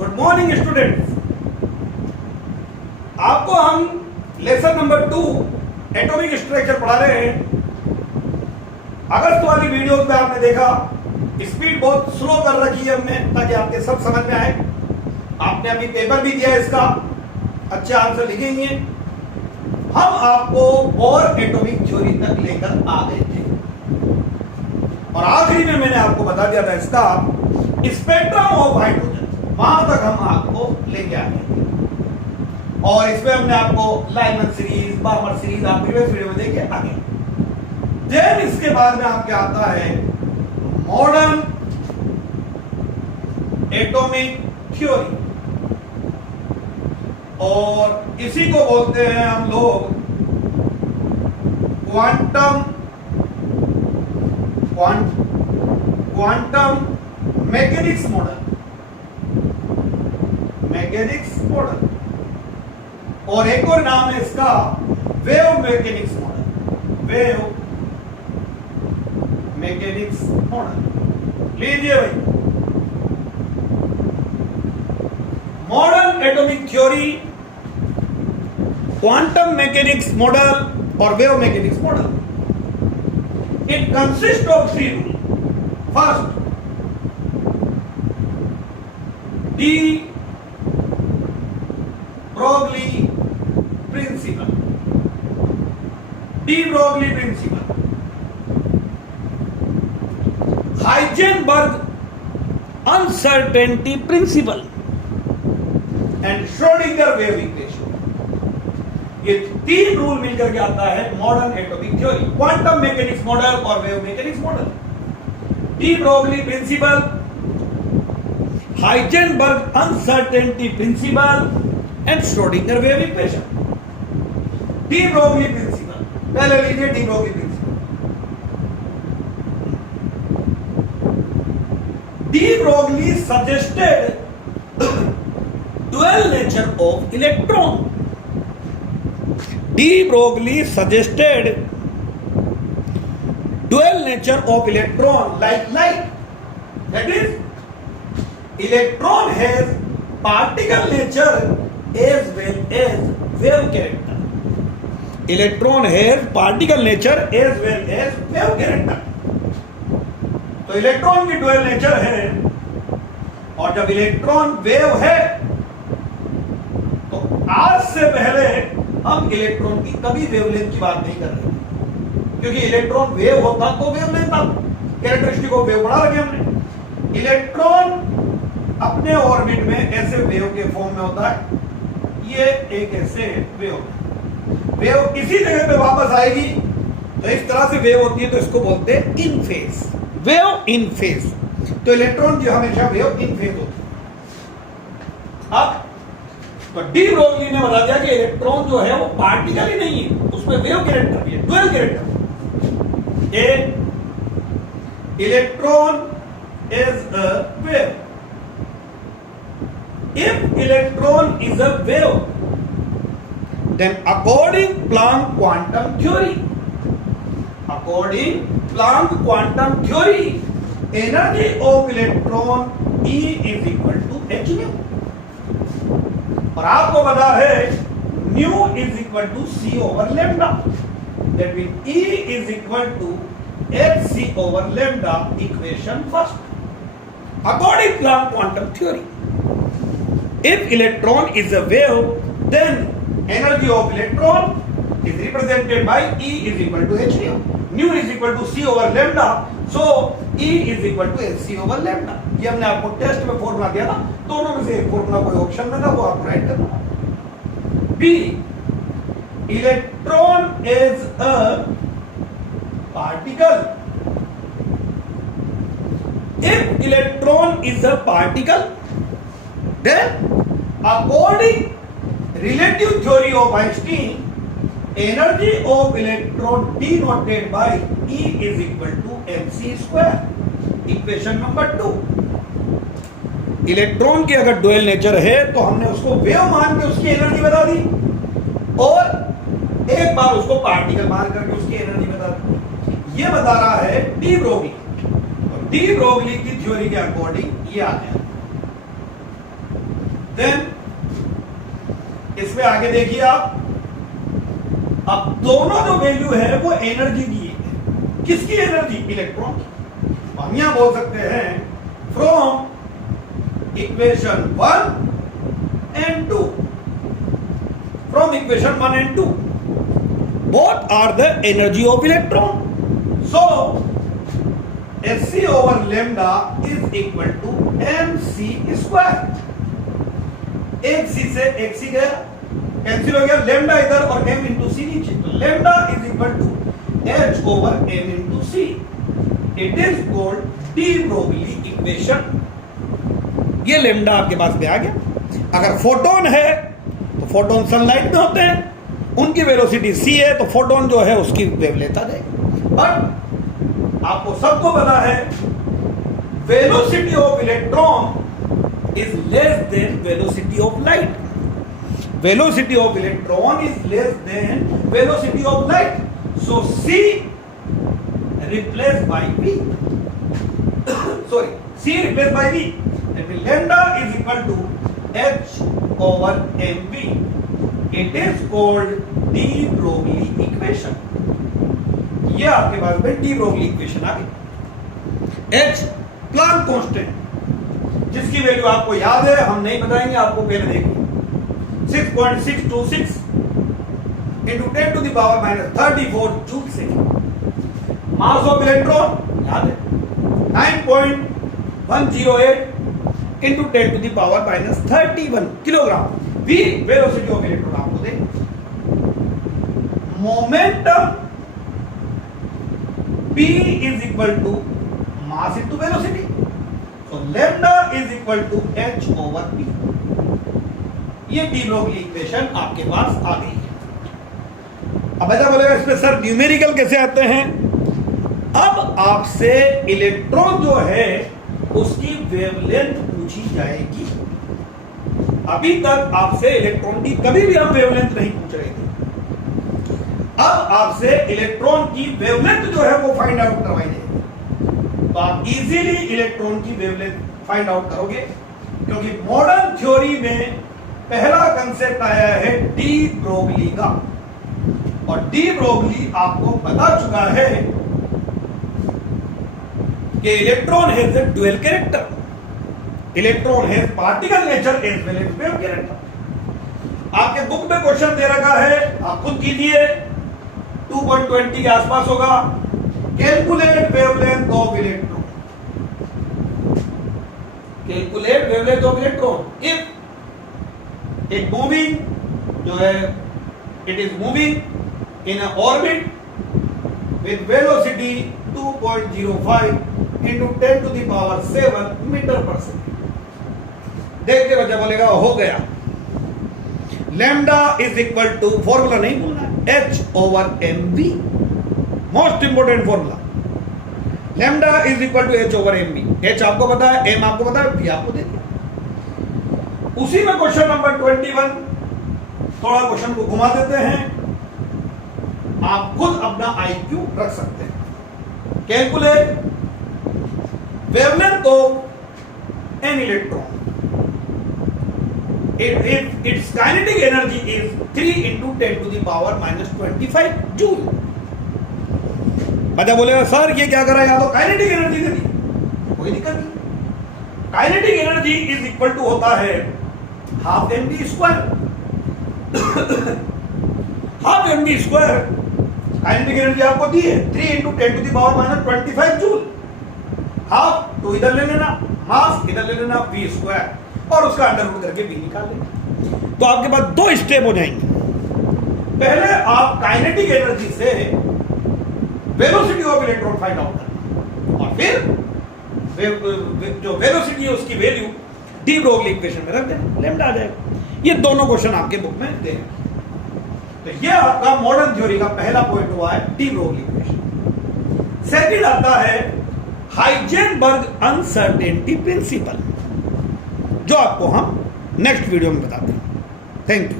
Good morning students. आपको हम lesson number 2 atomic structure पढ़ा रहे हैं। अगस्त वाली वीडियोस में आपने देखा स्पीड बहुत स्लो कर रखी है हमने ताकि आपके सब समझ में आए। आपने अभी पेपर भी दिया इसका, अच्छे आंसर लिखे ही हैं। हम आपको और एटॉमिक थ्योरी तक लेकर आ गए थे और आखिरी में मैंने आपको बता दिया था इसका स्पेक्ट्रम ऑफ हाइड्रोजन, वहां तक हम आपको लेके आ गए थे। और इसमें हमने आपको लाइमन सीरीज, बामर सीरीज आप प्रीवियस वीडियो में देखे आगे। देन इसके बाद में आपके आता है मॉडर्न एटॉमिक थ्योरी और इसी को बोलते हैं हम लोग क्वांटम मैकेनिक्स मॉडल। और एक और नाम है इसका वेव मैकेनिक्स मॉडल। लीजिए भाई, modern atomic theory, quantum mechanics model और wave mechanics model. It consist of 3 rule. First, de Broglie principle. Heisenberg uncertainty principle and Schrodinger wave equation. ये 3 रूल मिलकर के आता है modern atomic theory, quantum mechanics model और wave mechanics model. De Broglie principle, Heisenberg uncertainty principle and Schrodinger wave equation. De Broglie principle, पहले लीजिए de Broglie principle. De Broglie suggested dual nature of electron. De Broglie suggested dual nature of electron like light. That is, electron has particle nature as well as wave character. Electron has particle nature as well as wave character. तो electron की dual nature है और जब electron wave है तो आज से पहले हम इलेक्ट्रॉन की कभी वेवलेंथ की बात नहीं कर रहे, क्योंकि इलेक्ट्रॉन वेव होता तो वेवलेंथ आता। कैरेक्टरिस्टिक ऑफ वेव पढ़ा रखे हमने। इलेक्ट्रॉन अपने ऑर्बिट में ऐसे वेव के फॉर्म में होता है, ये एक ऐसे वेव इसी जगह पे वापस आएगी तो इस तरह से वेव होती है, तो इसको बोलते हैं इन फेज, वेव इन फेज। तो इलेक्ट्रॉन की हमेशा वेव इन फेज होती है। अब तो डी ब्रोगली ने बता दिया कि इलेक्ट्रॉन जो है वो पार्टिकल ही नहीं है, उसमें वेव कैरेक्टर भी है, dual character. A electron is a wave. If electron is a wave, then according Planck quantum theory, energy of electron E is equal to h nu। और आपको पता है nu is equal to c over lambda, that means E is equal to hc over lambda, equation first according Planck quantum theory। If electron is a wave, then energy of electron is represented by E is equal to h nu। Nu is equal to c over lambda, so E is equal to hc over lambda। ये हमने आपको test में formula दिया था, दोनों में से एक फॉर्मूला कोई ऑप्शन में था, वो आप राइट करना। B electron is a particle. If electron is a particle, then according relative theory of Einstein, energy of electron denoted by E is equal to mc square, equation number 2। Electron की अगर dual nature है तो हमने उसको wave मान के उसकी energy बता दी और एक बार उसको पार्टिकल मान करके उसकी एनर्जी बता दी। ये बता रहा है डी ब्रोगली। डी ब्रोगली की थ्योरी के अकॉर्डिंग ये आ गया। देन इसमें आगे देखिए आप, अब दोनों जो वैल्यू है वो एनर्जी की है। किसकी एनर्जी? इलेक्ट्रॉन की। हम यहां बोल सकते हैं from equation 1 and 2, from equation 1 and 2 both are the energy of electron. So Hc over lambda is equal to mc square. एक c से एक c गया, कैंसिल हो गया, लैम्डा इधर और m इंटू सी नीचे, तो lambda is equal to h over m into c. It is called de Broglie equation. ये लैम्डा आपके पास में आ गया. अगर फोटोन है तो फोटोन सनलाइट में होते हैं, उनकी वेलोसिटी c है, तो फोटोन जो है उसकी वेवलेंथ आ जाएगी. बट आपको सबको पता है velocity of electron is less than velocity of light. Velocity of electron is less than velocity of light. So C replaced by V. Sorry, C replaced by V. That means lambda is equal to H over mv. It is called de Broglie equation. ये आपके पास में de Broglie equation आ गई. H Planck constant, जिसकी value आपको याद है, हम नहीं बताएंगे, आपको पहले देखिए. 6.626 into 10 to the power minus 34 joule second. Mass of electron याद है 9.108 into 10 to the power minus 31 kilogram. V velocity of electron आपको देंगे. Momentum P is equal to mass into velocity. So lambda is equal to h over p. ये D Broglie equation आपके पास आ गई है. अब ऐसा बोलेगा इसमें सर न्यूमेरिकल कैसे आते हैं? अब आपसे इलेक्ट्रॉन जो है उसकी वेवलेंथ पूछी जाएगी. अभी तक आपसे इलेक्ट्रॉन की कभी भी हम वेवलेंथ नहीं पूछ रहे थे. अब आपसे इलेक्ट्रॉन की वेवलेंथ जो है वो फाइंड आउट करवाई जाएगी. तो आप इजीली इलेक्ट्रॉन की वेवलेंथ फाइंड आउट करोगे, क्योंकि मॉडर्न थ्योरी में पहला कंसेप्ट आया है डी ब्रोगली का. और डी ब्रोगली आपको बता चुका है कि electron has a dual character. Electron has particle nature as well as wave character. आपके बुक में क्वेश्चन दे रखा है, आप खुद कीजिए, 2.20 के आसपास होगा. Calculate wavelength of electron. Calculate wavelength of electron if it moving जो है it is moving in a orbit with velocity 2.05 into 10 to the power 7 metre per second. देख के बच्चा बोलेगा हो गया. Lambda is equal to, formula नहीं भूलना है, h ओवर mv. Most important formula. Lambda is equal to h ओवर mv. h आपको पता है, m आपको पता है, v आपको दे दिया. उसी में क्वेश्चन नंबर 21, थोड़ा क्वेश्चन को घुमा देते हैं, आप खुद अपना IQ रख सकते हैं. Calculate wavelength of an electron. Its kinetic energy is 3 into 10 to the power minus 25 joule. बच्चा बोलेगा सर ये क्या कर रहा है, या तो काइनेटिक एनर्जी दे दी, कोई दिक्कत नहीं. Kinetic energy is equal to होता है half m v square. Half m v square kinetic energy आपको दी है 3 into 10 to the power minus 25 joule. Half तो इधर ले लेना, मास इधर ले लेना, v स्क्वायर, और उसका अंडर रूट करके v निकाल लेना. तो आपके पास दो स्टेप हो जाएंगे. पहले आप काइनेटिक एनर्जी से velocity of electron find out करना, और फिर जो वेलोसिटी है उसकी वैल्यू डी ब्रोगली इक्वेशन में रख देना, लैम्डा आ जाएगा. ये दोनों क्वेश्चन आपके बुक में दे. तो ये आपका मॉडर्न थ्योरी का पहला पॉइंट हुआ है डी ब्रोगली इक्वेशन. सेकंड आता है हाइजेनबर्ग अनसर्टेनिटी प्रिंसिपल, जो आपको हम नेक्स्ट वीडियो में बताते हैं. Thank you.